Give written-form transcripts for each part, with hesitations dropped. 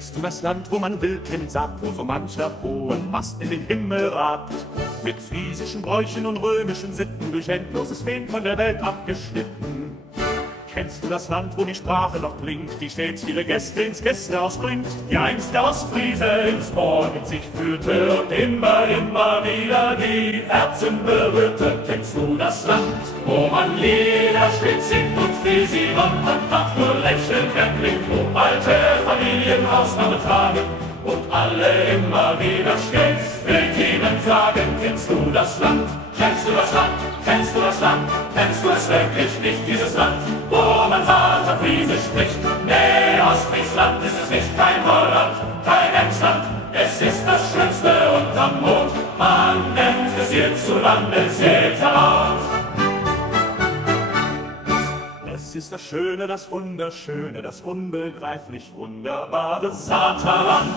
Kennst du das Land, wo man Wilken sagt, wo so mancher hohen Mast in den Himmel ragt? Mit friesischen Bräuchen und römischen Sitten durch endloses Feen von der Welt abgeschnitten. Kennst du das Land, wo die Sprache noch klingt, die stets ihre Gäste ins Gästehaus bringt? Die einst der Ostfriese ins Ohr mit sich führte und immer wieder die Herzen berührte. Kennst du das Land, wo man Lieder stets singt und Friesi und macht nur lächelnd erklingt, wo alte Familien Ausnahme tragen und alle immer wieder stets wild ihnen fragen? Kennst du das Land? Kennst du das Land? Kennst du das Land? Kennst du es wirklich nicht, dieses Land, wo man Vater Friese spricht? Nee, Ostfriesland ist es nicht, kein Holland, kein Emsland, es ist das Schönste unterm Mond. Man nennt es hierzulande Seterland. Es ist das Schöne, das Wunderschöne, das unbegreiflich wunderbare Saterland.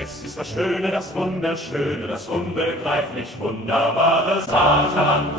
Es ist das Schöne, das Wunderschöne, das unbegreiflich wunderbare Saterland.